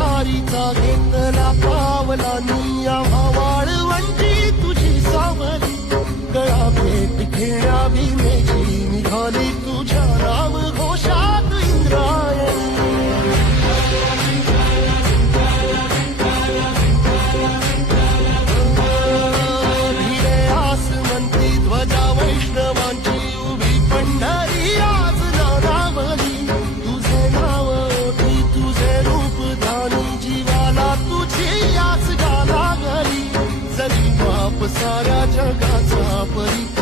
वारीचा घेतला पावला निया वाळवंटी तुझी सावली. गळा भेट खेळावी मेची निघाली तुझ्या राव साऱ्या जगाचा परी